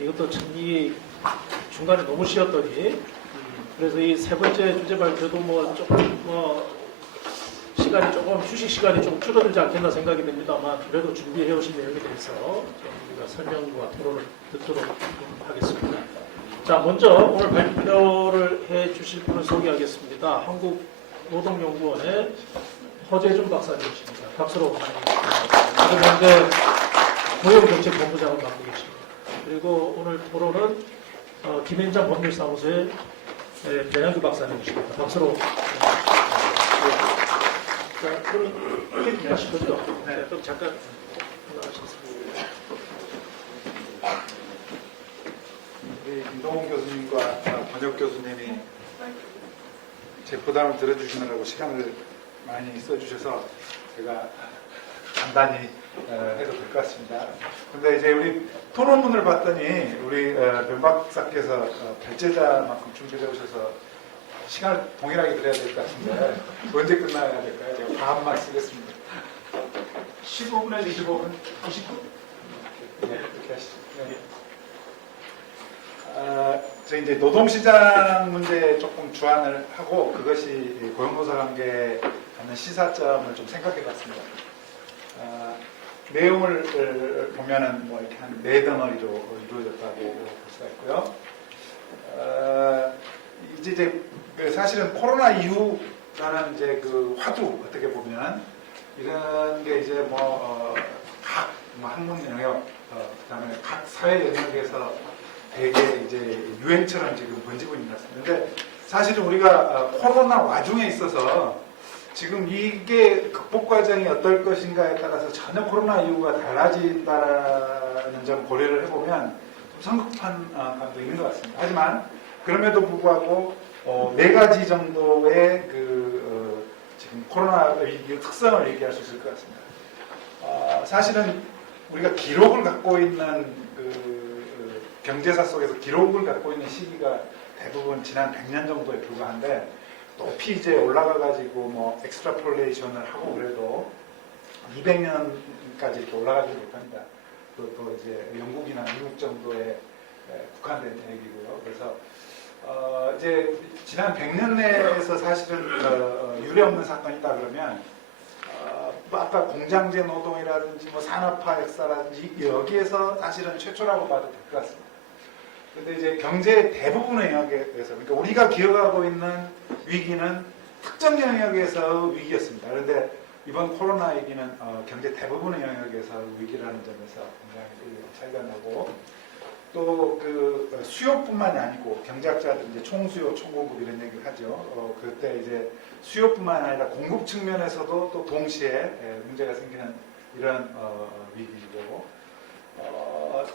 이것도 참 이 중간에 너무 쉬었더니 그래서 이 세 번째 주제 발표도 뭐 조금 시간이 조금 휴식 시간이 좀 줄어들지 않겠나 생각이 됩니다만 그래도 준비해 오신 내용에 대해서 우리가 설명과 토론을 듣도록 하겠습니다. 자, 먼저 오늘 발표를 해 주실 분을 소개하겠습니다. 한국노동연구원의 허재준 박사님이십니다. 박수로 환영합니다. 지금 현재 고용정책본부장을 맡고 계십니다. 그리고 오늘 토론은 김현장 법률사무소의 변양규 박사님이십니다. 박수로. 자, 그럼 이렇게 하실 거죠? 네. 그럼 잠깐 나가시겠습니다. 우리 김동훈 교수님과 권혁 교수님이 제 부담을 들어주시느라고 시간을 많이 써주셔서 제가 간단히 해도 될 것 같습니다. 근데 이제 우리 토론문을 봤더니 우리 변 박사께서 발제자만큼 준비해 오셔서 시간을 동일하게 드려야 될 것 같은데 언제 끝나야 될까요? 제가 반만 쓰겠습니다. 15분에서 25분? 20분? 네, 이렇게 하시죠. 네. 저 이제 노동시장 문제에 조금 주안을 하고 그것이 고용노사 관계에 갖는 시사점을 좀 생각해 봤습니다. 내용을 보면은 뭐 이렇게 한 4덩어리로 이루어졌다고 볼 수가 있고요. 이제 사실은 코로나 이후라는 이제 그 화두 어떻게 보면 이런 게 이제 각 학문 영역, 그다음에 각 사회 영역에서 되게 이제 유행처럼 지금 번지고 있는 것 같습니다. 근데 사실은 우리가 코로나 와중에 있어서 지금 이게 극복 과정이 어떨 것인가에 따라서 전혀 코로나 이후가 달라진다는 점 고려를 해보면 좀 성급한 감도 있는 것 같습니다. 하지만 그럼에도 불구하고 4가지 정도의 지금 코로나 위기의 특성을 얘기할 수 있을 것 같습니다. 사실은 우리가 기록을 갖고 있는 경제사 속에서 기록을 갖고 있는 시기가 대부분 지난 100년 정도에 불과한데 높이 이제 올라가가지고 엑스트라폴레이션을 하고 그래도 200년까지 이렇게 올라가지 못합니다. 또 이제 영국이나 미국 정도에 국한된 얘기고요. 그래서 이제 지난 100년 내에서 사실은 유례없는 사건이 있다 그러면 아까 공장제 노동이라든지 산업화 역사라든지 여기에서 사실은 최초라고 봐도 될 것 같습니다. 근데 이제 경제의 대부분의 영역에서, 그러니까 우리가 기억하고 있는 위기는 특정 영역에서 위기였습니다. 그런데 이번 코로나 위기는 경제 대부분의 영역에서 위기라는 점에서 굉장히 차이가 나고 또 수요뿐만이 아니고 경제학자들 이제 총수요, 총공급 이런 얘기를 하죠. 그때 이제 수요뿐만 아니라 공급 측면에서도 또 동시에 문제가 생기는 이런 위기이고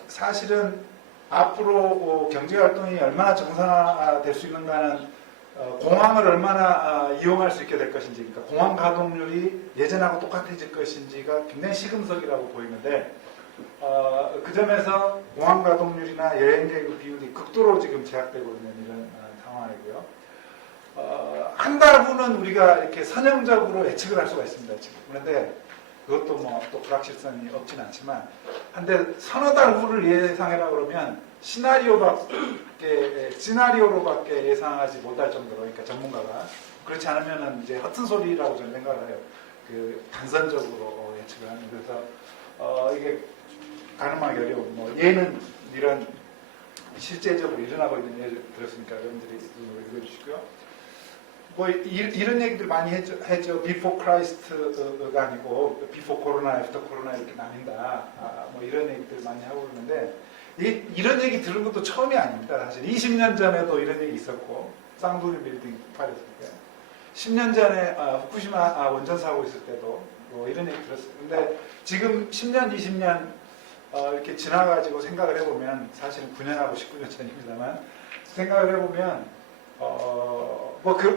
사실은 앞으로 경제활동이 얼마나 정상화될 수 있는가는 공항을 얼마나 이용할 수 있게 될 것인지, 그러니까 공항 가동률이 예전하고 똑같아질 것인지가 굉장히 시금석이라고 보이는데 그 점에서 공항 가동률이나 여행객 비율이 극도로 지금 제약되고 있는 이런 상황이고요. 한 달 후는 우리가 이렇게 선형적으로 예측을 할 수가 있습니다. 지금. 그런데 그것도 또 불확실성이 없진 않지만, 한데 서너 달 후를 예상해라 그러면 시나리오로밖에 예상하지 못할 정도로, 그러니까 전문가가 그렇지 않으면은 이제 허튼 소리라고 저는 생각을 해요. 단선적으로 예측을 하는. 그래서 이게 가늠하기 어려워. 얘는 이런 실제적으로 일어나고 있는 예를 들었으니까 여러분들이 읽어주시고요. 이런 얘기들 많이 했죠. Before Christ가 아니고 Before Corona, After Corona 이렇게 나뉜다. 이런 얘기들 많이 하고 그러는데 이런 얘기 들은 것도 처음이 아닙니다. 사실 20년 전에도 이런 얘기 있었고 쌍둥이 빌딩 폭발했을 때 10년 전에 후쿠시마 원전 사고 있을 때도 이런 얘기 들었어요. 근데 지금 10년, 20년 이렇게 지나가지고 생각을 해보면 사실은 9년하고 19년 전입니다만 생각을 해보면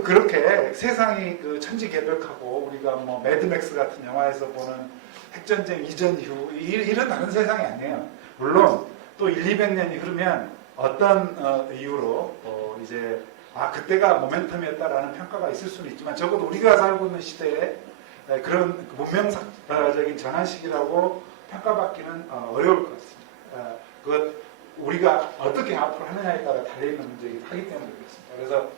그렇게 세상이 천지개벽하고 우리가 매드맥스 같은 영화에서 보는 핵전쟁 이전 이후 이런 다른 세상이 아니에요. 물론 또 200년이 흐르면 어떤 이유로 이제 그때가 모멘텀이었다라는 평가가 있을 수는 있지만 적어도 우리가 살고 있는 시대에 그런 문명적인 전환 시기라고 평가받기는 어려울 것 같습니다. 우리가 어떻게 앞으로 하느냐에 따라 달려있는 문제이기 하기 때문에 그렇습니다. 그래서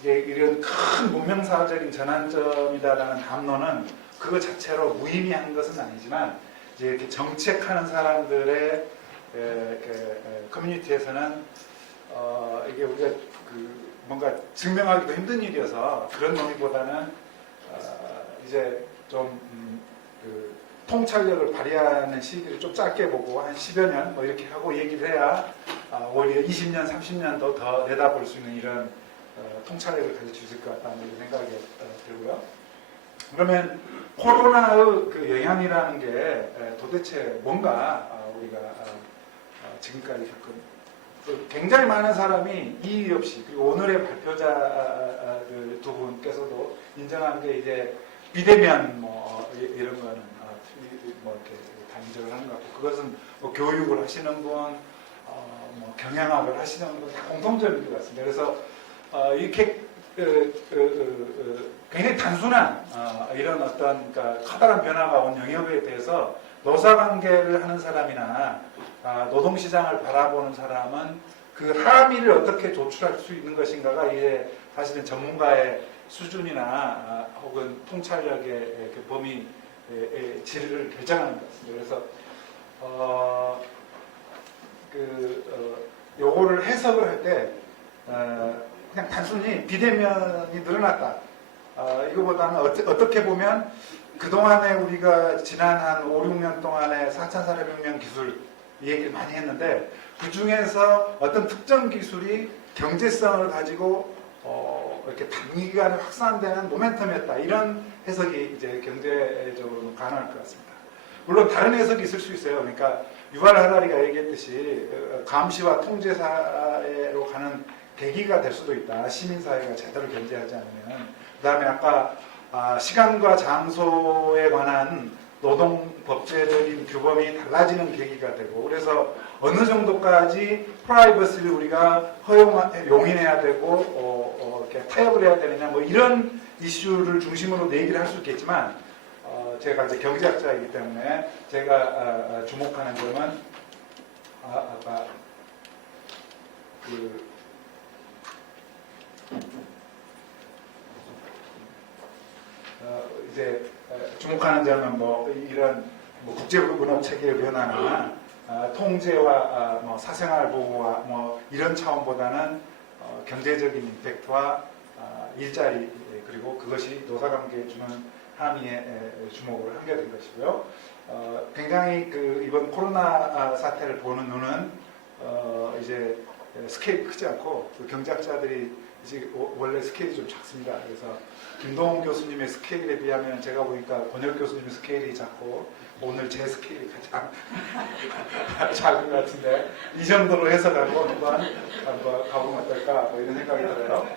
이게 이런 큰 문명사적인 전환점이다라는 담론은 그거 자체로 무의미한 것은 아니지만 이제 이렇게 정책하는 사람들의 커뮤니티에서는 이게 우리가 그 뭔가 증명하기도 힘든 일이어서 그런 의미보다는 이제 좀 그 통찰력을 발휘하는 시기를 좀 짧게 보고 한 10여 년 뭐 이렇게 하고 얘기를 해야 오히려 20년, 30년도 더 내다볼 수 있는 이런 통찰력을 가질 수 있을 것 같다는 생각이 들고요. 그러면 코로나의 그 영향이라는 게 도대체 뭔가 우리가 지금까지 겪은 굉장히 많은 사람이 이의 없이 그리고 오늘의 발표자들 두 분께서도 인정한 게 이제 비대면 뭐 이런 거는 뭐 이렇게 다 인정을 하는 것 같고 그것은 뭐 교육을 하시는 분, 뭐 경영학을 하시는 분 다 공통점인 것 같습니다. 그래서 이렇게 굉장히 단순한 이런 어떤 그러니까 커다란 변화가 온 영역에 대해서 노사관계를 하는 사람이나 노동시장을 바라보는 사람은 그 함의를 어떻게 조출할 수 있는 것인가가 이제 사실은 전문가의 수준이나 혹은 통찰력의 그 범위 질을 결정하는 것 같습니다. 그래서 요거를 해석을 할 때 그냥 단순히 비대면이 늘어났다. 이거보다는 어떻게 보면 그동안에 우리가 지난 한 5, 6년 동안에 4,400명 기술 얘기를 많이 했는데 그 중에서 어떤 특정 기술이 경제성을 가지고 이렇게 단기간에 확산되는 모멘텀이었다. 이런 해석이 이제 경제적으로 가능할 것 같습니다. 물론 다른 해석이 있을 수 있어요. 그러니까 유발 하라리가 얘기했듯이 감시와 통제 사회로 가는 계기가 될 수도 있다. 시민사회가 제대로 견제하지 않으면. 그 다음에 아까 시간과 장소에 관한 노동법제적인 규범이 달라지는 계기가 되고 그래서 어느 정도까지 프라이버시를 우리가 용인해야 되고 이렇게 타협을 해야 되느냐 뭐 이런 이슈를 중심으로 얘기를 할 수 있겠지만 제가 이제 경제학자이기 때문에 제가 주목하는 점은 아까 이제 주목하는 점은 뭐 이런 뭐 국제문화 체계의 변화나 통제와 뭐 사생활 보호와 뭐 이런 차원보다는 경제적인 임팩트와 일자리 그리고 그것이 노사관계에 주는 함의에 주목을 하게 된 것이고요. 굉장히 그 이번 코로나 사태를 보는 눈은 이제 스케일이 크지 않고 그 경제학자들이 이제 원래 스케일이 좀 작습니다. 그래서 김동훈 교수님의 스케일에 비하면 제가 보니까 권혁 교수님의 스케일이 작고 오늘 제 스케일이 가장 작은 것 같은데 이 정도로 해석하고 한번 가보면 어떨까 뭐 이런 생각이 들어요.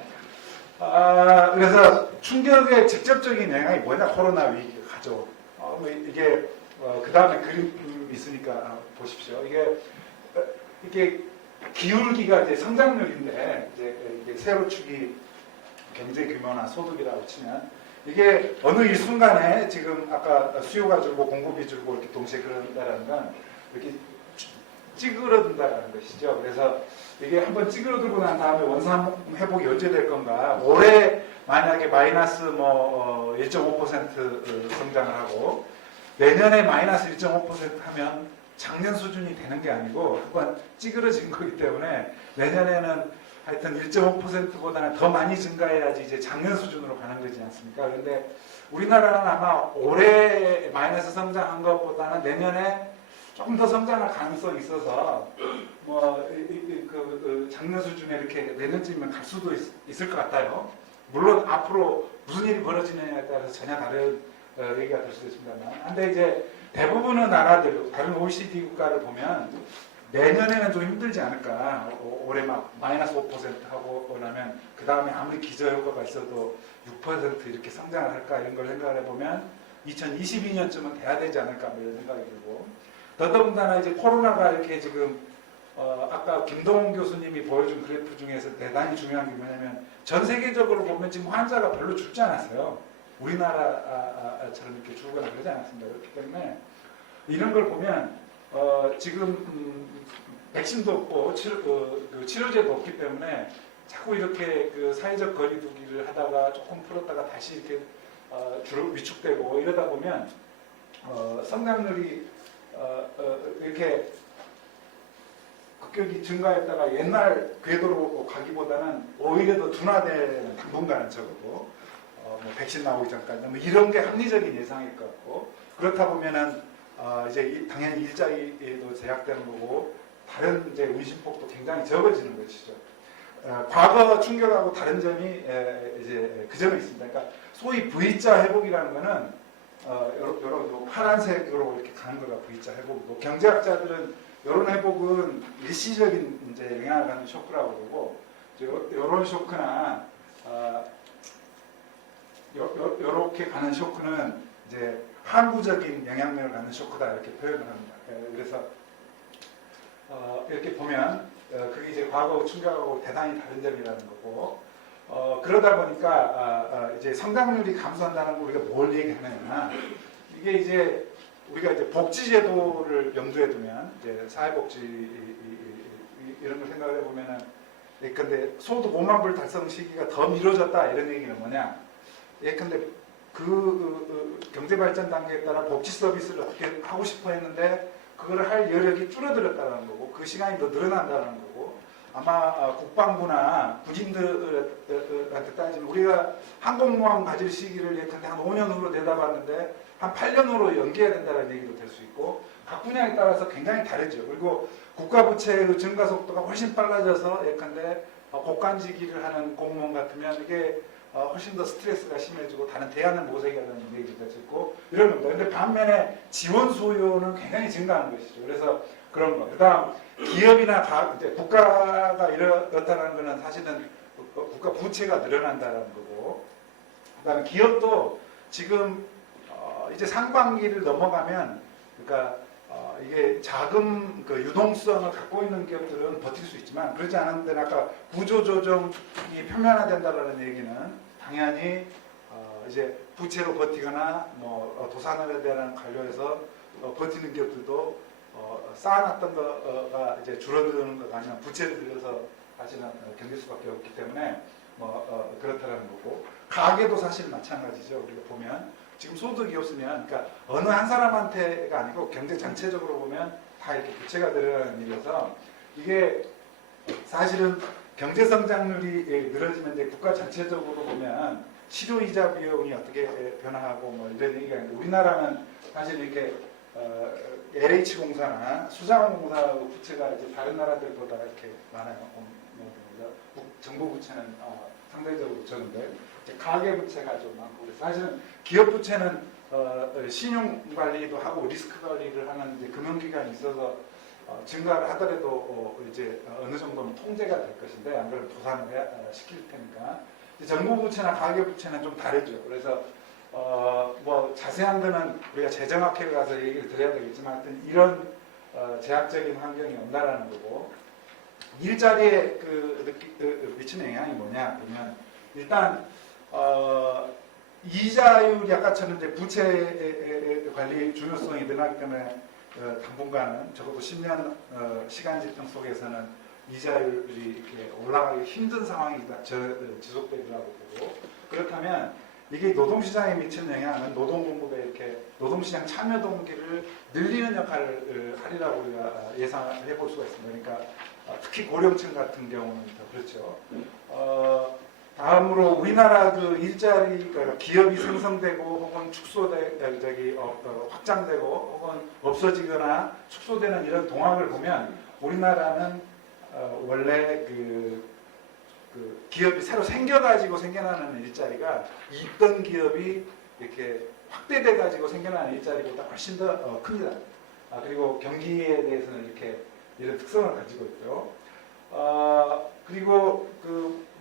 그래서 충격의 직접적인 영향이 뭐냐 코로나 위기가 가져온 뭐 이게 그 다음에 그림 있으니까 보십시오. 이게 기울기가 이제 성장률인데 이제 세로축이 경제 규모나 소득이라고 치면 이게 어느 일순간에 지금 아까 수요가 줄고 공급이 줄고 이렇게 동시에 그런다라는 건 이렇게 찌그러든다라는 것이죠. 그래서 이게 한번 찌그러들고 난 다음에 원상 회복이 언제 될 건가? 올해 만약에 마이너스 뭐 1.5% 성장을 하고 내년에 마이너스 1.5% 하면 작년 수준이 되는 게 아니고 한번 찌그러진 거기 때문에 내년에는 하여튼 1.5%보다는 더 많이 증가해야지 이제 작년 수준으로 가는 거지 않습니까? 그런데 우리나라는 아마 올해 마이너스 성장한 것보다는 내년에 조금 더 성장할 가능성이 있어서 뭐 작년 수준에 이렇게 내년쯤이면 갈 수도 있을 것 같아요. 물론 앞으로 무슨 일이 벌어지느냐에 따라서 전혀 다른 얘기가 될 수도 있습니다만. 근데 이제 대부분의 나라들, 다른 OECD 국가를 보면 내년에는 좀 힘들지 않을까. 올해 막 마이너스 5% 하고 나면 그 다음에 아무리 기저효과가 있어도 6% 이렇게 성장을 할까 이런 걸 생각을 해보면 2022년쯤은 돼야 되지 않을까 뭐 이런 생각이 들고 더더군다나 이제 코로나가 이렇게 지금 아까 김동훈 교수님이 보여준 그래프 중에서 대단히 중요한 게 뭐냐면 전 세계적으로 보면 지금 환자가 별로 죽지 않았어요. 우리나라처럼 이렇게 죽거나 그러지 않았습니다. 그렇기 때문에 이런 걸 보면 지금 백신도 없고 치료제도 없기 때문에 자꾸 이렇게 그 사회적 거리두기를 하다가 조금 풀었다가 다시 이렇게 주로 위축되고 이러다 보면 성장률이 이렇게 급격히 증가했다가 옛날 궤도로 가기보다는 오히려 더 둔화되는 당분간은 적어도 뭐 백신 나오기 전까지 뭐 이런 게 합리적인 예상일 것 같고 그렇다 보면은 이제 당연히 일자리도 제약되는 거고 다른 이제 운신폭도 굉장히 적어지는 것이죠. 과거 충격하고 다른 점이 이제 그 점이 있습니다. 그러니까 소위 V자 회복이라는 거는 여러 파란색으로 이렇게 가는 거가 V자 회복이고 경제학자들은 이런 회복은 일시적인 이제 영향을 받는 쇼크라고 그러고 이런 쇼크나 이렇게 가는 쇼크는 이제 항구적인 영향력을 갖는 쇼크다 이렇게 표현을 합니다. 그래서 이렇게 보면 그게 이제 과거 충격하고 대단히 다른 점이라는 거고 그러다 보니까 이제 성장률이 감소한다는 거 우리가 뭘 얘기하느냐 이게 이제 우리가 이제 복지제도를 염두에 두면 이제 사회복지 이런 걸 생각을 해보면은 예컨대 소득 5만 불 달성 시기가 더 미뤄졌다 이런 얘기는 뭐냐 예컨대 그 경제 발전 단계에 따라 복지 서비스를 어떻게 하고 싶어 했는데 그걸 할 여력이 줄어들었다는 거고 그 시간이 더 늘어난다는 거고 아마 국방부나 군인들한테 따지면 우리가 항공모함 가질 시기를 예컨대 한 5년 후로 내다봤는데 한 8년 후로 연기해야 된다는 얘기도 될 수 있고 각 분야에 따라서 굉장히 다르죠. 그리고 국가 부채의 증가 속도가 훨씬 빨라져서 예컨대 국간직위를 하는 공무원 같으면 이게 훨씬 더 스트레스가 심해지고 다른 대안을 모색해야 되는 얘기도 될 수 있고 이런 겁니다. 근데 반면에 지원 수요는 굉장히 증가하는 것이죠. 그래서 그런 거. 그다음 기업이나 이제 국가가 이렇다는 것은 사실은 국가 부채가 늘어난다는 거고 그다음에 기업도 지금 이제 상반기를 넘어가면 그러니까 이게 자금 그 유동성을 갖고 있는 기업들은 버틸 수 있지만 그렇지 않은 데는 아까 구조조정이 표면화된다라는 얘기는 당연히 이제 부채로 버티거나 뭐 도산업에 대한 관련해서 버티는 기업들도 쌓아놨던 거가 이제 줄어드는 거가 아니면 부채를 들여서 사실은 견딜 수밖에 없기 때문에 뭐 그렇다라는 거고 가계도 사실 마찬가지죠. 우리가 보면 지금 소득이 없으면 그러니까 어느 한 사람한테가 아니고 경제 전체적으로 보면 다 이렇게 부채가 늘어나는 일이어서 이게 사실은 경제 성장률이 늘어지면 이제 국가 전체적으로 보면 실효이자 비용이 어떻게 변화하고 뭐 이런 얘기가 있는데 우리나라는 사실 이렇게 LH공사나 수자원공사 부채가 이제 다른 나라들보다 이렇게 많아요. 정부 부채는 상대적으로 적은데 가계 부채가 좀 많고 사실은 기업 부채는 신용 관리도 하고 리스크 관리를 하는 이제 금융기관이 있어서 증가를 하더라도 이제 어느 정도는 통제가 될 것인데 안 그러면 도산을 시킬 테니까 정부 부채나 가계 부채는 좀 다르죠. 그래서 뭐 자세한 거는 우리가 재정학회를 가서 얘기를 드려야 되겠지만 하여튼 이런 제약적인 환경이 온다라는 거고 일자리에 미치는 영향이 뭐냐 그러면 일단 이자율이 아까처럼 이제 부채 관리 중요성이 늘어나기 때문에 당분간은 적어도 10년 시간 지평 속에서는 이자율이 이렇게 올라가기 힘든 상황이 지속되리라고 보고 그렇다면 이게 노동시장에 미치는 영향은 노동공급에 이렇게 노동시장 참여 동기를 늘리는 역할을 하리라고 우리가 예상을 해볼 수가 있습니다. 그러니까 특히 고령층 같은 경우는 더 그렇죠. 다음으로 우리나라 그 일자리 그러니까 기업이 생성되고 혹은 확장되고 혹은 없어지거나 축소되는 이런 동향을 보면 우리나라는 원래 그 기업이 새로 생겨가지고 생겨나는 일자리가 있던 기업이 이렇게 확대돼가지고 생겨나는 일자리보다 훨씬 더 큽니다. 그리고 경기에 대해서는 이렇게 이런 특성을 가지고 있고요. 그리고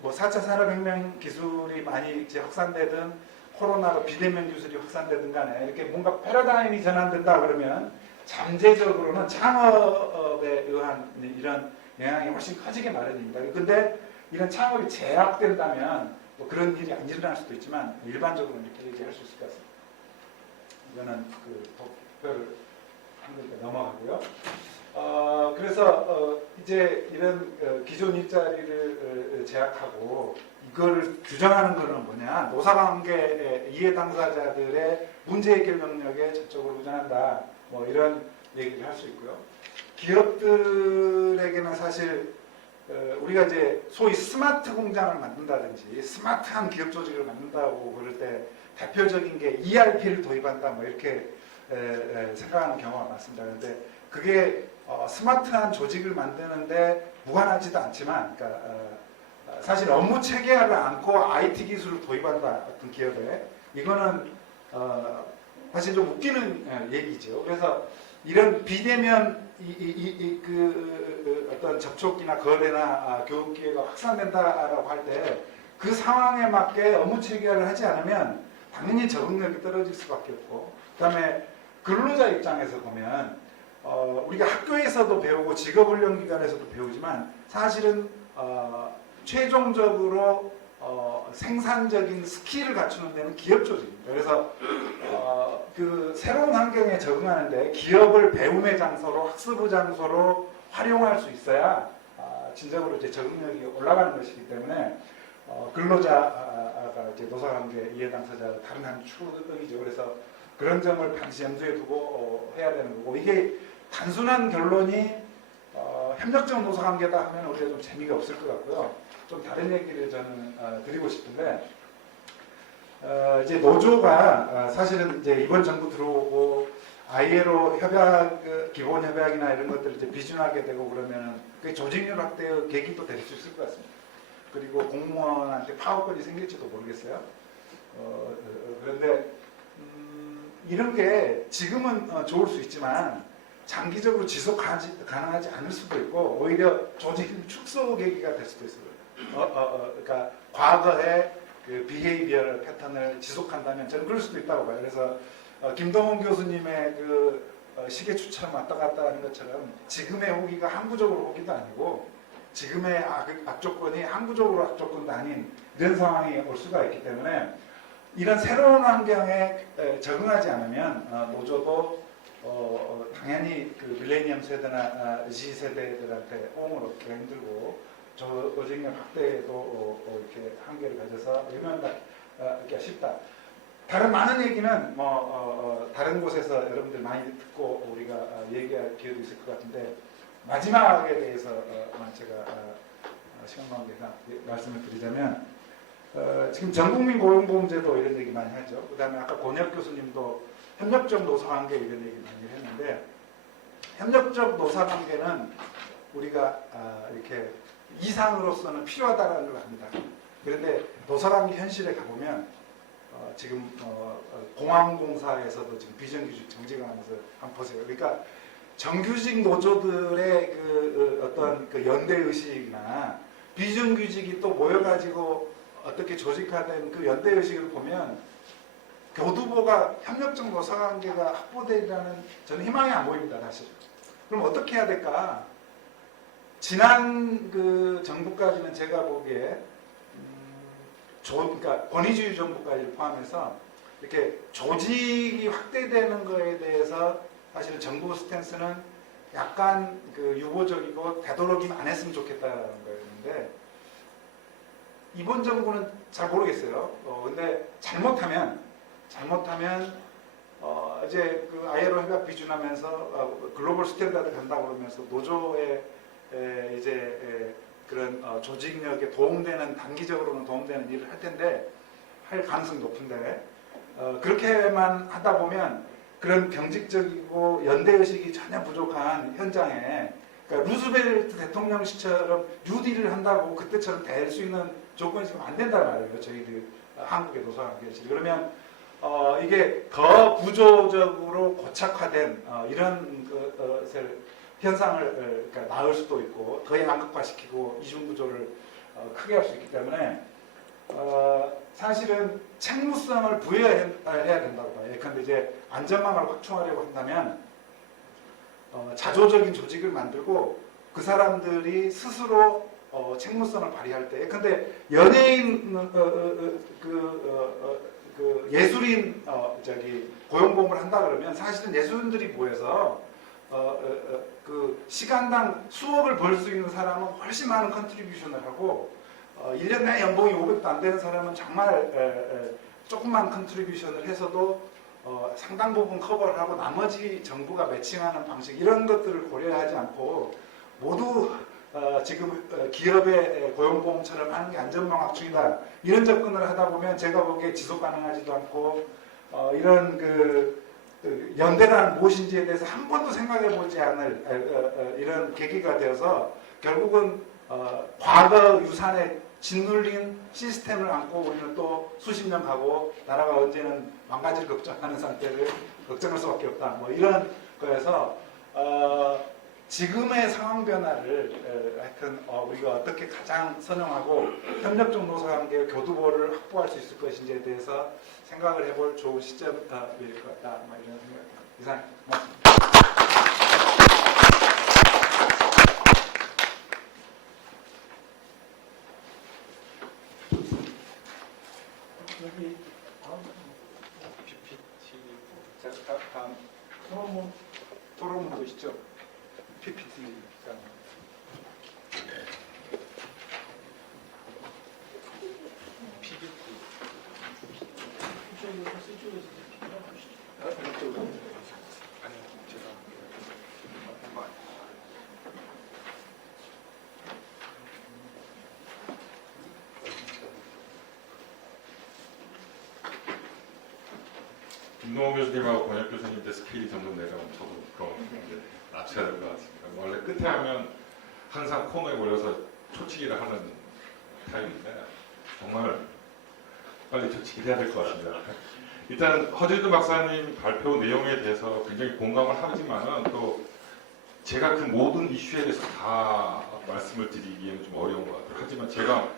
뭐 4차 산업혁명 기술이 많이 이제 확산되든 코로나로 비대면 기술이 확산되든 간에 이렇게 뭔가 패러다임이 전환된다 그러면 잠재적으로는 창업에 의한 이런 영향이 훨씬 커지게 마련입니다. 근데 이런 창업이 제약된다면 뭐 그런 일이 안 일어날 수도 있지만 일반적으로 이렇게 얘기할 수 있을 것 같습니다. 이거는 그 독별을 한 거니까 넘어가고요. 그래서 이제 이런 기존 일자리를 제약하고 이거를 규정하는 거는 뭐냐, 노사관계 이해 당사자들의 문제 해결 능력에 적극적으로 의존한다, 뭐 이런 얘기를 할 수 있고요. 기업들에게는 사실 우리가 이제 소위 스마트 공장을 만든다든지 스마트한 기업 조직을 만든다고 그럴 때 대표적인 게 ERP를 도입한다, 뭐 이렇게 생각하는 경우가 많습니다. 그런데 그게 스마트한 조직을 만드는데 무관하지도 않지만, 그러니까 사실 업무 체계화를 않고 IT 기술을 도입한다, 어떤 기업에, 이거는 사실 좀 웃기는 얘기죠. 그래서 이런 비대면 어떤 접촉이나 거래나 교육 기회가 확산된다라고 할 때 그 상황에 맞게 업무 체계화를 하지 않으면 당연히 적응력이 떨어질 수밖에 없고, 그다음에 근로자 입장에서 보면 우리가 학교에서도 배우고 직업훈련기관에서도 배우지만 사실은 최종적으로 생산적인 스킬을 갖추는 데는 기업 조직입니다. 그래서 그 새로운 환경에 적응하는데 기업을 배움의 장소로, 학습의 장소로 활용할 수 있어야 진정으로 이제 적응력이 올라가는 것이기 때문에 근로자가 이제 노사관계 이해 당사자 다른 한 축이죠. 그래서 그런 점을 반드시 염두에 두고 해야 되는 거고, 이게 단순한 결론이 협력적 노사관계다 하면 우리가 좀 재미가 없을 것 같고요. 좀 다른 얘기를 저는 드리고 싶은데, 이제 노조가 사실은 이제 이번 정부 들어오고 ILO 협약, 기본 협약이나 이런 것들을 이제 비준하게 되고 그러면 그게 조직률 확대의 계기도 될 수 있을 것 같습니다. 그리고 공무원한테 파워권이 생길지도 모르겠어요. 그런데 이런 게 지금은 좋을 수 있지만 장기적으로 지속 가능하지 않을 수도 있고 오히려 조직 축소 계기가 될 수도 있어요. 그러니까 과거의 그 비헤이비어 패턴을 지속한다면 저는 그럴 수도 있다고 봐요. 그래서 김동훈 교수님의 그 시계추처럼 왔다 갔다 하는 것처럼 지금의 후기가 항구적으로 후기도 아니고 지금의 악조건이 항구적으로 악조건도 아닌 이런 상황이 올 수가 있기 때문에 이런 새로운 환경에 적응하지 않으면 노조도 당연히 그 밀레니엄 세대나 Z 세대들한테 호응을 얻기가 힘들고 조직력 확대에도 이렇게 한계를 가져서 유명하기가 쉽다. 다른 많은 얘기는 다른 곳에서 여러분들 많이 듣고 우리가 얘기할 기회도 있을 것 같은데 마지막에 대해서만 제가 시간 관계상 말씀을 드리자면 지금 전국민 고용보험제도 이런 얘기 많이 하죠. 그 다음에 아까 권혁 교수님도 협력적 노사관계 이런 얘기 많이 했는데 협력적 노사관계는 우리가 이렇게 이상으로서는 필요하다는 걸 압니다. 그런데 노사관계 현실에 가보면 지금 공항공사에서도 지금 비정규직 정지가 하면서 한번 보세요. 그러니까 정규직 노조들의 그 어떤 그 연대 의식이나 비정규직이 또 모여가지고 어떻게 조직화된 그 연대 의식을 보면 교두보가 협력적 노사관계가 확보되리라는 저는 희망이 안 보입니다, 사실. 그럼 어떻게 해야 될까? 지난 그 정부까지는 제가 보기에 그러니까 권위주의 정부까지 포함해서 이렇게 조직이 확대되는 거에 대해서 사실은 정부 스탠스는 약간 그 유보적이고 되도록이면 안 했으면 좋겠다라는 거였는데 이번 정부는 잘 모르겠어요. 근데 잘못하면 이제 그 ILO 협약 비준하면서 글로벌 스탠다드 간다고 그러면서 노조의 이제 그런 조직력에 도움되는 단기적으로는 도움되는 일을 할 텐데 할 가능성이 높은데 그렇게만 하다 보면 그런 경직적이고 연대의식이 전혀 부족한 현장에 그러니까 루즈벨트 대통령 시처럼 뉴딜을 한다고 그때처럼 될 수 있는 조건이 지금 안 된단 말이에요. 저희들 한국의 노사관계실이. 그러면 이게 더 구조적으로 고착화된 이런 것을 현상을 그러니까 낳을 수도 있고 더 양극화시키고 이중구조를 크게 할 수 있기 때문에 사실은 책무성을 부여해야 된다고 봐요. 그런데 이제 안전망을 확충하려고 한다면 자조적인 조직을 만들고 그 사람들이 스스로 책무성을 발휘할 때, 근데 연예인 그 예술인 고용보험을 한다 그러면 사실은 예술인들이 모여서 그 시간당 수억을 벌 수 있는 사람은 훨씬 많은 컨트리뷰션을 하고 1년 내 연봉이 500도 안 되는 사람은 정말 조금만 컨트리뷰션을 해서도 상당 부분 커버를 하고 나머지 정부가 매칭하는 방식 이런 것들을 고려하지 않고 모두 지금 기업의 고용보험처럼 하는 게 안전망학주의다 이런 접근을 하다 보면 제가 보기에 지속 가능하지도 않고 이런 그 연대란 무엇인지에 대해서 한 번도 생각해 보지 않을 이런 계기가 되어서 결국은 과거 유산에 짓눌린 시스템을 안고 우리는 또 수십 년 가고 나라가 언제는 망가질 걱정하는 상태를 걱정할 수밖에 없다. 뭐 이런 거에서 지금의 상황 변화를 하여튼 우리가 어떻게 가장 선용하고 협력적 노사관계 교두보를 확보할 수 있을 것인지에 대해서 생각을 해볼 좋은 시점일 것 같다. 뭐 이런 생각입니다. 이상 고맙습니다. 여기 다음 PPT 자, 다음 토론 보시죠. PPT 김동호 교수님하고 권혁 교수님 이제 스케일이 점점 내려가면 저도 그런 이제 낮춰야 될 것 같습니다. 원래 끝에 하면 항상 코너에 몰려서 초치기를 하는 타입인데 정말 빨리 초치기를 해야 될 것 같습니다. 일단 허재두 박사님 발표 내용에 대해서 굉장히 공감을 하지만은 또 제가 그 모든 이슈에 대해서 다 말씀을 드리기에는 좀 어려운 것 같아요. 하지만 제가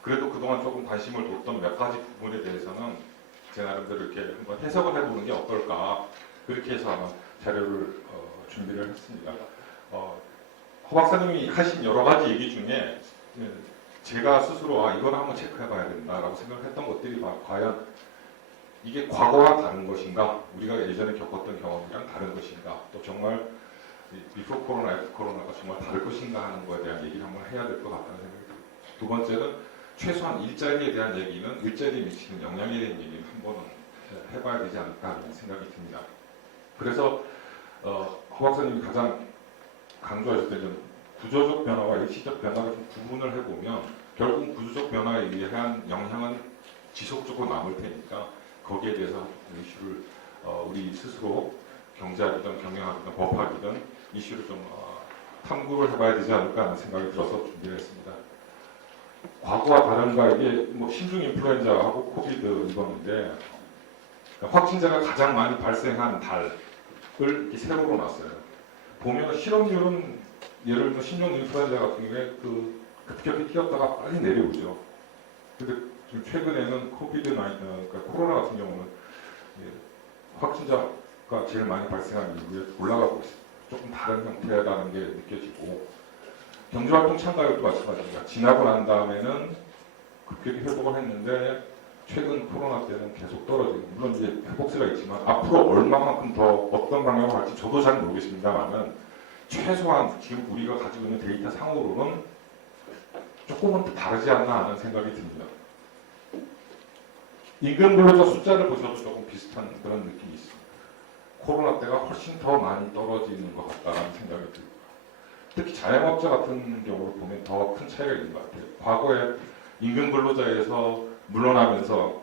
그래도 그동안 조금 관심을 뒀던 몇 가지 부분에 대해서는 제 나름대로 이렇게 한번 해석을 해보는 게 어떨까 그렇게 해서 아마 자료를 준비를 했습니다. 허 박사님이 하신 여러 가지 얘기 중에 제가 스스로 이걸 한번 체크해봐야 된다라고 생각했던 것들이 과연 이게 과거와 다른 것인가, 우리가 예전에 겪었던 경험이랑 다른 것인가, 또 정말 비포 코로나, 애프터 코로나가 정말 다를 것인가 하는 거에 대한 얘기를 한번 해야 될 것 같다는 생각이 듭니다. 두 번째는 최소한 일자리에 대한 얘기는 일자리에 미치는 영향에 대한 얘기는 한 번은 해봐야 되지 않을까 하는 생각이 듭니다. 그래서 허 박사님이 가장 강조하셨던 좀 구조적 변화와 일시적 변화를 좀 구분을 해보면 결국 구조적 변화에 의한 영향은 지속적으로 남을 테니까 거기에 대해서 이슈를 우리 스스로 경제학이든 경영학이든 법학이든 이슈를 좀 탐구를 해봐야 되지 않을까 하는 생각이 들어서 준비를 했습니다. 과거와 다른가 이게 뭐 신종 인플루엔자하고 코비드 이번인데 확진자가 가장 많이 발생한 달을 이렇게 세로로 놨어요. 보면 실업률은 예를 들어 신종 인플루엔자 같은 경우에 급격히 뛰었다가 빨리 내려오죠. 근데 지금 최근에는 그러니까 코로나 같은 경우는 확진자가 제일 많이 발생한 이후에 올라가고 있어요. 조금 다른 형태라는 게 느껴지고 경제활동 참가율도 마찬가지입니다. 지나고 난 다음에는 급격히 회복을 했는데 최근 코로나 때는 계속 떨어지고 물론 이제 회복세가 있지만 앞으로 얼마만큼 더 어떤 방향으로 갈지 저도 잘 모르겠습니다만은 최소한 지금 우리가 가지고 있는 데이터 상으로는 조금은 더 다르지 않나 하는 생각이 듭니다. 임금 근로자 숫자를 보셔도 조금 비슷한 그런 느낌이 있습니다. 코로나 때가 훨씬 더 많이 떨어지는 것 같다는 생각이 듭니다. 특히 자영업자 같은 경우를 보면 더 큰 차이가 있는 것 같아요. 과거에 임금 근로자에서 물러나면서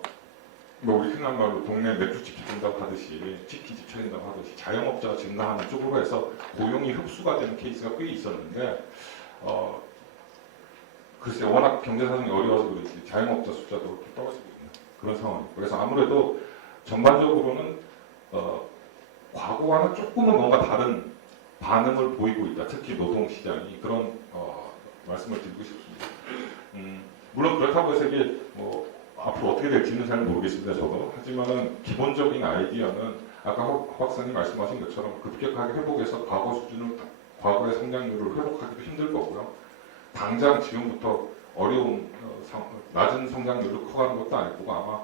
뭐 우리 흔한 말로 동네 맥주집 쳐준다고 하듯이 치킨집 쳐준다고 하듯이 자영업자가 증가하는 쪽으로 해서 고용이 흡수가 되는 케이스가 꽤 있었는데 글쎄 워낙 경제 사정이 어려워서 그렇지 자영업자 숫자도 그렇게 떨어지고 있는 그런 상황이고 그래서 아무래도 전반적으로는 과거와는 조금은 뭔가 다른 반응을 보이고 있다. 특히 노동시장이 그런 말씀을 드리고 싶습니다. 물론 그렇다고 해서 이게 뭐 앞으로 어떻게 될지는 잘 모르겠습니다. 저도. 하지만은 기본적인 아이디어는 아까 허 박사님 말씀하신 것처럼 급격하게 회복해서 과거의 성장률을 회복하기도 힘들 거고요. 당장 지금부터 어려운 낮은 성장률로 커가는 것도 아닐 거고 아마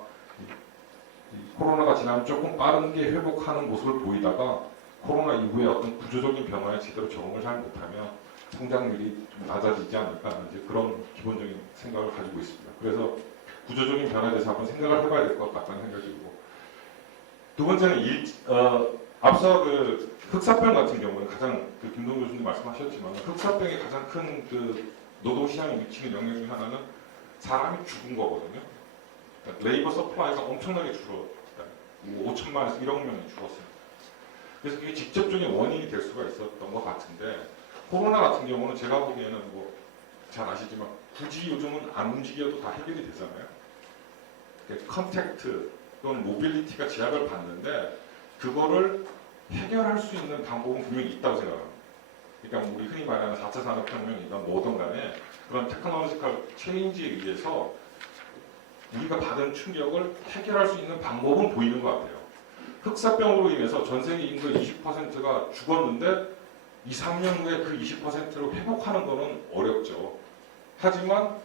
이 코로나가 지나면 조금 빠른 게 회복하는 모습을 보이다가 코로나 이후에 어떤 구조적인 변화에 제대로 적응을 잘 못하면 성장률이 좀 낮아지지 않을까 하는 이제 그런 기본적인 생각을 가지고 있습니다. 그래서 구조적인 변화에 대해서 한번 생각을 해봐야 될 것 같다는 생각이 들고, 두 번째는 앞서 그 흑사병 같은 경우는 가장 김동규 교수님 말씀하셨지만 흑사병의 가장 큰 그 노동시장에 미치는 영향 중 하나는 사람이 죽은 거거든요. 그러니까 레이버 서플라이가 엄청나게 줄었다. 5천만에서 1억 명이 죽었습니다. 그래서 그게 직접적인 원인이 될 수가 있었던 것 같은데, 코로나 같은 경우는 제가 보기에는 뭐 잘 아시지만 굳이 요즘은 안 움직여도 다 해결이 되잖아요. 컨택트 또는 모빌리티가 제약을 받는데 그거를 해결할 수 있는 방법은 분명히 있다고 생각합니다. 그러니까 우리 흔히 말하는 4차 산업혁명이든 뭐든 간에 그런 테크놀로지컬 체인지에 의해서 우리가 받은 충격을 해결할 수 있는 방법은 보이는 것 같아요. 흑사병으로 인해서 전 세계 인구의 20%가 죽었는데 2, 3년 후에 그 20%를 회복하는 것은 어렵죠. 하지만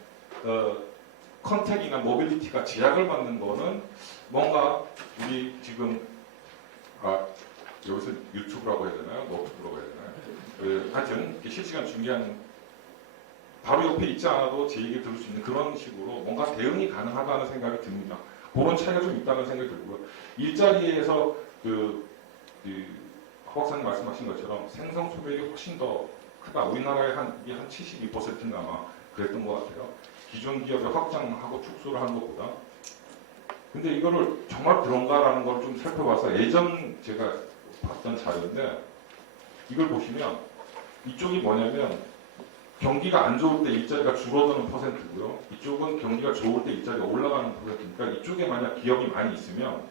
컨택이나 모빌리티가 제약을 받는 거는 뭔가 우리 지금 여기서 유튜브라고 해야 되나요? 노트북이라고 해야 되나요? 하여튼 이렇게 실시간 중계하는 바로 옆에 있지 않아도 제 얘기 들을 수 있는 그런 식으로 뭔가 대응이 가능하다는 생각이 듭니다. 그런 차이가 좀 있다는 생각이 들고요. 일자리에서 허 박사님 말씀하신 것처럼 생성 소비력이 훨씬 더 크다. 우리나라의 한 72%인가 아마 그랬던 것 같아요. 기존 기업을 확장하고 축소를 하는 것보다. 근데 이거를 정말 그런가라는 걸 좀 살펴봐서 예전 제가 봤던 자료인데, 이걸 보시면 이쪽이 뭐냐면 경기가 안 좋을 때 일자리가 줄어드는 퍼센트고요. 이쪽은 경기가 좋을 때 일자리가 올라가는 퍼센트니까 이쪽에 만약 기업이 많이 있으면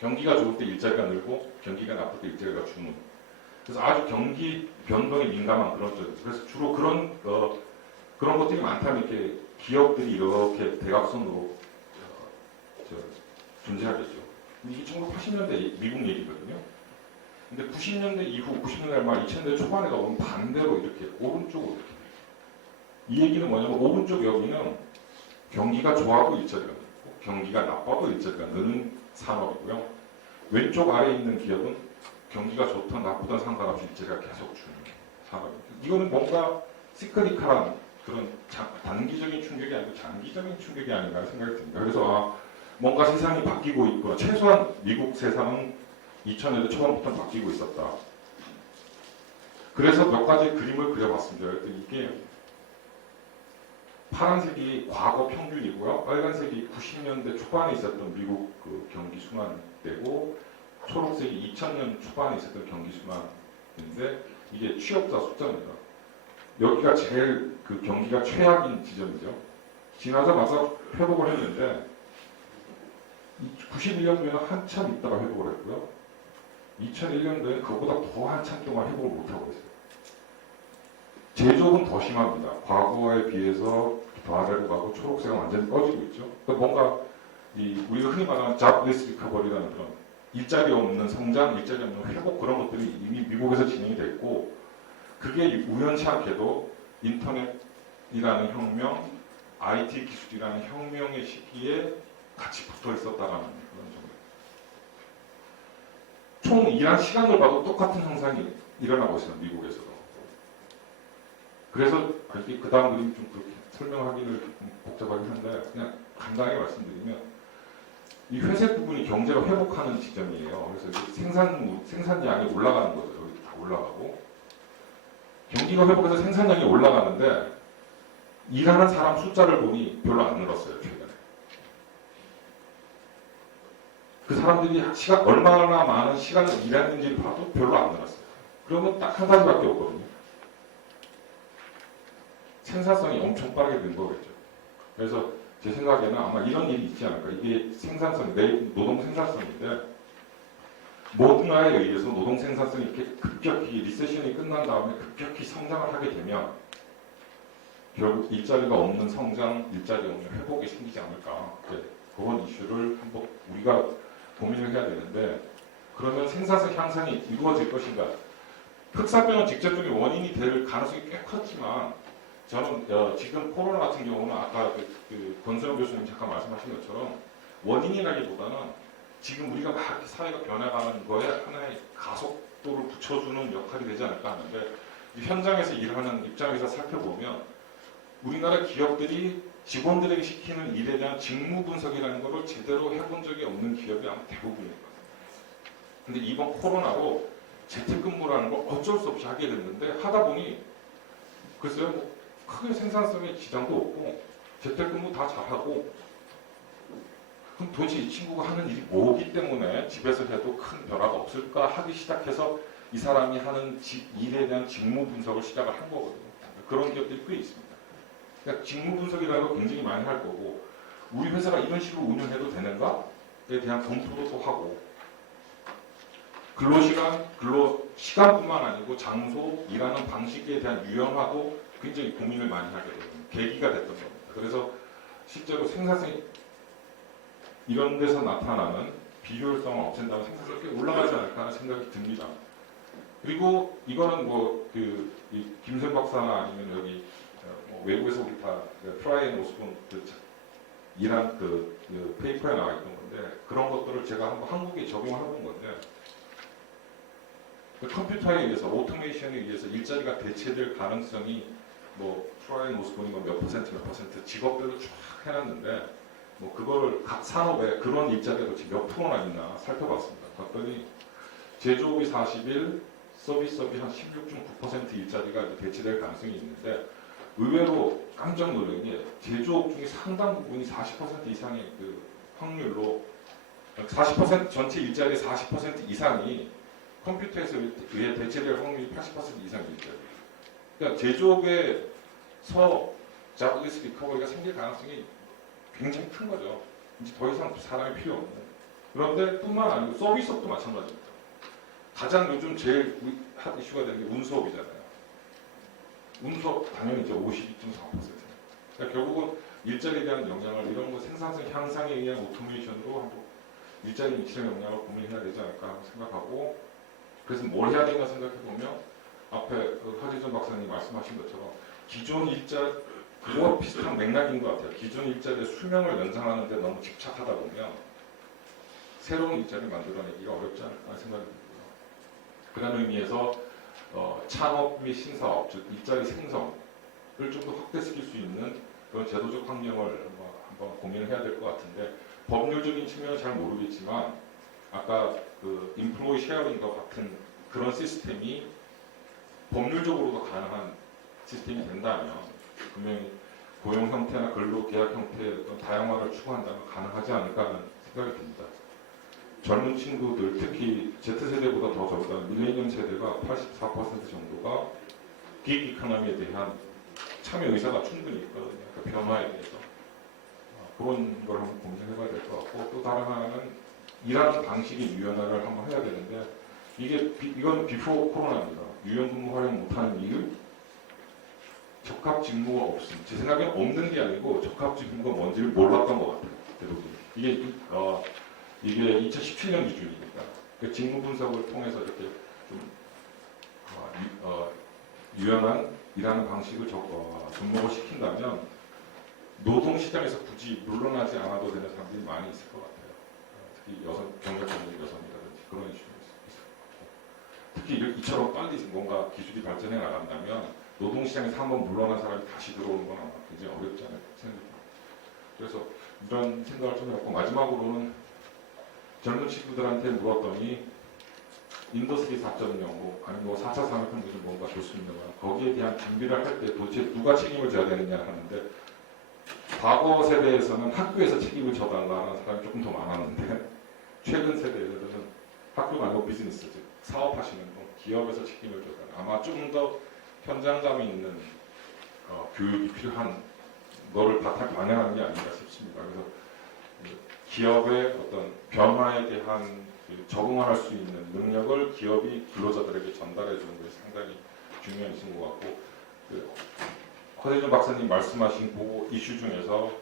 경기가 좋을 때 일자리가 늘고 경기가 나쁠 때 일자리가 주는. 그래서 아주 경기 변동에 민감한 그런 쪽이죠. 그래서 주로 그런 것들이 많다면 이렇게 기업들이 이렇게 대각선으로 존재하겠죠. 이게 1980년대 미국 얘기거든요. 근데 90년대 이후, 90년대 말 2000년대 초반에 가보면 반대로 이렇게 오른쪽으로 이렇게. 이 얘기는 뭐냐면 오른쪽 여기는 경기가 좋아도 일자리가 늘고 경기가 나빠도 일자리가 느는 산업이고요. 왼쪽 아래에 있는 기업은 경기가 좋든 나쁘든 상관없이 일자리가 계속 주는 산업입니다. 이거는 뭔가 시크리컬한 그런 단기적인 충격이 아니고 장기적인 충격이 아닌가 생각이 듭니다. 그래서 뭔가 세상이 바뀌고 있구나. 최소한 미국 세상은 2000년대 초반부터 바뀌고 있었다. 그래서 몇 가지 그림을 그려봤습니다. 이게 파란색이 과거 평균이고요. 빨간색이 90년대 초반에 있었던 미국 그 경기 순환대고, 초록색이 2000년 초반에 있었던 경기 순환인데, 이게 취업자 숫자입니다. 여기가 제일 그 경기가 최악인 지점이죠. 지나자마자 회복을 했는데 91년도에는 한참 있다가 회복을 했고요. 2001년도에 그보다 더 한참 동안 회복을 못하고 있어요. 제조업은 더 심합니다. 과거에 비해서 더 아래로 가고 초록색은 완전히 꺼지고 있죠. 그러니까 뭔가 우리가 흔히 말하는 잡리스 리커버리라는 그런 일자리 없는 성장, 일자리 없는 회복, 그런 것들이 이미 미국에서 진행이 됐고, 그게 우연치 않게도 인터넷이라는 혁명, IT 기술이라는 혁명의 시기에 같이 붙어 있었다라는 그런 점이에요. 총 일한 시간을 봐도 똑같은 현상이 일어나고 있어요, 미국에서도. 그래서 그 다음 그림 좀 그렇게 설명하기는 복잡하긴 한데 그냥 간단하게 말씀드리면, 이 회색 부분이 경제가 회복하는 지점이에요. 그래서 생산량이 올라가는 거죠. 여기 다 올라가고, 경기가 회복해서 생산량이 올라가는데 일하는 사람 숫자를 보니 별로 안 늘었어요, 최근에. 그 사람들이 얼마나 많은 시간을 일했는지를 봐도 별로 안 늘었어요. 그러면 딱 한 가지밖에 없거든요. 생산성이 엄청 빠르게 는 거겠죠. 그래서 제 생각에는 아마 이런 일이 있지 않을까. 이게 생산성, 노동 생산성인데, 모든가에 의해서 노동 생산성이 이렇게 급격히 리세션이 끝난 다음에 급격히 성장을 하게 되면 결국 일자리가 없는 성장, 일자리 없는 회복이 생기지 않을까. 그런 이슈를 한번 우리가 고민을 해야 되는데, 그러면 생산성 향상이 이루어질 것인가. 흑사병은 직접적인 원인이 될 가능성이 꽤 컸지만, 저는 지금 코로나 같은 경우는 아까 권순영 교수님 잠깐 말씀하신 것처럼 원인이라기보다는 지금 우리가 막 이렇게 사회가 변해가는 거에 하나의 가속도를 붙여주는 역할이 되지 않을까 하는데 이 현장에서 일하는 입장에서 살펴보면 우리나라 기업들이 직원들에게 시키는 일에 대한 직무 분석이라는 것을 제대로 해본 적이 없는 기업이 아마 대부분일 거예요. 근데 이번 코로나로 재택근무라는 걸 어쩔 수 없이 하게 됐는데 하다 보니 글쎄요 뭐 크게 생산성에 지장도 없고 재택근무 다 잘하고 그럼 도대체 이 친구가 하는 일이 뭐기 때문에 집에서 해도 큰 변화가 없을까 하기 시작해서 이 사람이 하는 일에 대한 직무 분석을 시작을 한 거거든요. 그런 기업들이 꽤 있습니다. 그러니까 직무 분석이라는 걸 굉장히 많이 할 거고 우리 회사가 이런 식으로 운영해도 되는가에 대한 검토도 또 하고 근로시간뿐만 아니고 장소, 일하는 방식에 대한 유연화도 굉장히 고민을 많이 하게 되는 계기가 됐던 겁니다. 그래서 실제로 생산성이 이런 데서 나타나는 비효율성을 없앤다면 생산성이 꽤 올라가지 않을까 하는 생각이 듭니다. 그리고 이거는 김샘 박사나 아니면 여기 뭐 외국에서 우리 다 프라이 앤 오스본 이란 페이퍼에 나와 있던 건데 그런 것들을 제가 한번 한국에 적용을 해본 건데 컴퓨터에 의해서 오토메이션에 의해서 일자리가 대체될 가능성이 뭐 프라이 앤 오스본이 몇 퍼센트 직업별로 쫙 해놨는데 뭐 그거를 각 산업에 그런 일자리가 도대체 몇 프로나 있나 살펴봤습니다. 봤더니 제조업이 41, 서비스업이 한 16.9% 일자리가 대체될 가능성이 있는데 의외로 깜짝 놀란 게 제조업 중에 상당 부분이 40% 이상의 그 확률로 40% 전체 일자리의 40% 이상이 컴퓨터에서 의해 대체될 확률이 80% 이상의 일자리. 그러니까 제조업에서 자블리스 리커버리가 생길 가능성이 굉장히 큰 거죠. 이제 더 이상 사람이 필요 없는. 그런데 뿐만 아니고 서비스업도 마찬가지입니다. 가장 요즘 제일 핫 이슈가 되는 게 운수업이잖아요. 운수업 당연히 이제 52.4%. 그러니까 결국은 일자리에 대한 영향을 이런 거 생산성 향상에 의한 오토메이션으로 한번 일자리 미치는 영향을 고민해야 되지 않을까 생각하고 그래서 뭘 해야 되나 생각해 보면 앞에 하재준 박사님 말씀하신 것처럼 기존 일자 그와 비슷한 맥락인 것 같아요. 기존 일자리의 수명을 연장하는 데 너무 집착하다 보면 새로운 일자리를 만들어내기가 어렵지 않을까 생각이 들고요. 그런 의미에서 창업 및 신사업, 즉 일자리 생성을 좀 더 확대시킬 수 있는 그런 제도적 환경을 한번 고민을 해야 될 것 같은데 법률적인 측면은 잘 모르겠지만 아까 그 인플로이 쉐어링과 같은 그런 시스템이 법률적으로도 가능한 시스템이 된다면 분명히 고용 형태나 근로 계약 형태의 어떤 다양화를 추구한다면 가능하지 않을까 하는 생각이 듭니다. 젊은 친구들, 특히 Z세대보다 더 적은 밀레니엄 세대가 84% 정도가 기획 이코노미에 대한 참여 의사가 충분히 있거든요. 그 변화에 대해서. 그런 걸 한번 고민해봐야 될 것 같고 또 다른 하나는 일하는 방식의 유연화를 한번 해야 되는데 이건 비포 코로나입니다. 유연근무 활용 못하는 이유? 적합직무가 없음. 제 생각에는 없는 게 아니고 적합직무가 뭔지를 몰랐던 것 같아요. 대부분. 이게 2017년 기준이니까 그 직무 분석을 통해서 이렇게 좀 유연한 일하는 방식을 접목을 시킨다면 노동시장에서 굳이 물러나지 않아도 되는 사람들이 많이 있을 것 같아요. 특히 경력적인 여성이라든지 그런 이슈가 있을 것 같고 특히 이처럼 빨리 뭔가 기술이 발전해 나간다면 노동시장에서 한번 물러난 사람이 다시 들어오는 건 아마 굉장히 어렵지 않을까 생각합니다. 그래서 이런 생각을 좀 해봤고 마지막으로는 젊은 친구들한테 물었더니 인더스트리 4.0 아니면 4차 산업혁명이 뭔가 좋습니다만 거기에 대한 준비를 할 때 도대체 누가 책임을 져야 되느냐 하는데 과거 세대에서는 학교에서 책임을 져달라는 사람이 조금 더 많았는데 최근 세대에서는 학교 말고 비즈니스 즉 사업하시는 분 기업에서 책임을 져달라 아마 좀 더 현장감이 있는 교육이 필요한 너를 반영하는 게 아닌가 싶습니다. 그래서 기업의 어떤 변화에 대한 적응을 할 수 있는 능력을 기업이 근로자들에게 전달해 주는 것이 상당히 중요한 이슈인 것 같고 허대준 박사님 말씀하신 그 이슈 중에서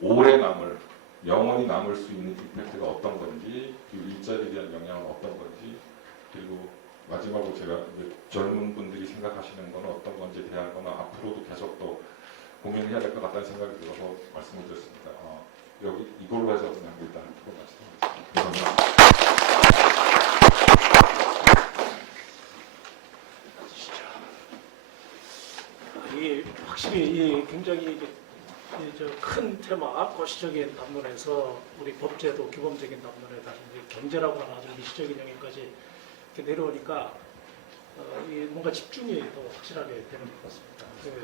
오래 영원히 남을 수 있는 임팩트가 어떤 건지 그리고 일자리에 대한 영향은 어떤 건지 그리고 마지막으로 제가 젊은 분들이 생각하시는 건 어떤 건지에 대한 거는 앞으로도 계속 또 고민해야 될 것 같다는 생각이 들어서 말씀을 드렸습니다. 여기 이걸로 해서 그냥 일단 들어가시죠. 감사합니다. 이 확실히 이 굉장히 큰 테마, 거시적인 담론에서 우리 법제도 규범적인 담론에 다시 이제 경제라고 하는 아주 미시적인 영역까지 이렇게 내려오니까 이 뭔가 집중이 더 확실하게 되는 것 같습니다. 그래서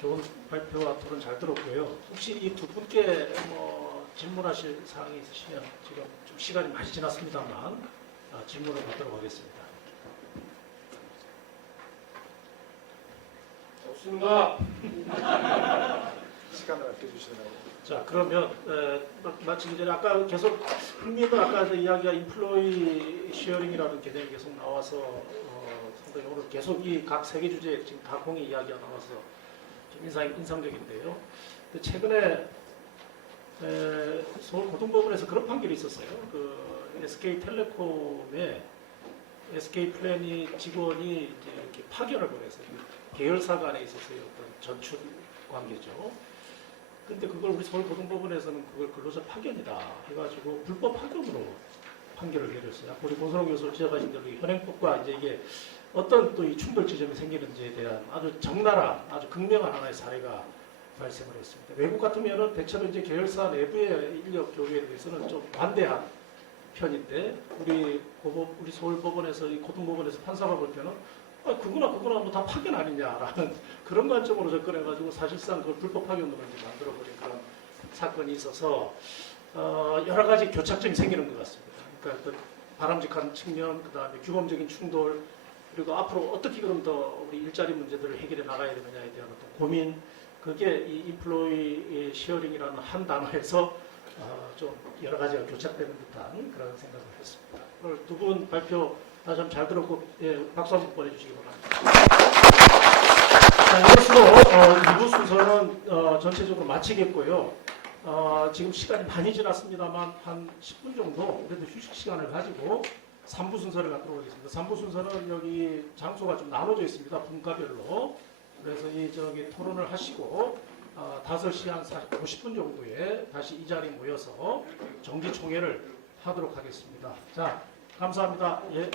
좋은 발표와 토론 잘 들었고요. 혹시 이 두 분께 뭐 질문하실 사항이 있으시면 지금 좀 시간이 많이 지났습니다만 질문을 받도록 하겠습니다. 없습니다. 시간을 아껴주시느라고. 자 그러면 마치기 전에 아까 계속 흥미있는 아까 이야기가 인플로이 쉐어링이라는 개념이 계속 나와서 상당히 오늘 계속 이 각 세계 주제 지금 다 공의 이야기가 나와서 좀 인상적인데요. 근데 최근에 서울 고등법원에서 그런 판결이 있었어요. 그 SK텔레콤의 SK 플래닛 직원이 이제 이렇게 파견을 보내서 계열사 간에 있어서의 어떤 전출 관계죠. 근데 그걸 우리 서울고등법원에서는 그걸 근로자 파견이다 해가지고 불법 파견으로 판결을 내렸어요. 우리 고선홍 교수 지적하신 대로 현행법과 이제 이게 어떤 또 이 충돌 지점이 생기는지에 대한 아주 적나라한 아주 극명한 하나의 사례가 발생을 했습니다. 외국 같으면은 대체로 이제 계열사 내부의 인력 교류에 대해서는 좀 반대한 편인데 우리 서울법원에서 이 고등법원에서 판사가 볼 때는 그거나 뭐 다 파견 아니냐라는 그런 관점으로 접근해가지고 사실상 그걸 불법 파견으로 이제 만들어버린 그런 사건이 있어서 여러 가지 교착점이 생기는 것 같습니다. 그러니까 그 바람직한 측면, 그 다음에 규범적인 충돌, 그리고 앞으로 어떻게 그럼 더 우리 일자리 문제들을 해결해 나가야 되느냐에 대한 어떤 고민, 그게 이 인플로이 시어링이라는 한 단어에서 좀 여러 가지가 교착되는 듯한 그런 생각을 했습니다. 오늘 두 분 발표 다시 한번 잘 들었고, 박수 한번 보내주시기 바랍니다. 자, 이것으로 2부 순서는 전체적으로 마치겠고요. 지금 시간이 많이 지났습니다만 한 10분 정도 그래도 휴식 시간을 가지고 3부 순서를 갖도록 하겠습니다. 3부 순서는 여기 장소가 좀 나눠져 있습니다. 분과별로. 그래서 토론을 하시고 5시 한 50분 정도에 다시 이 자리에 모여서 정기총회를 하도록 하겠습니다. 자, 감사합니다. 예.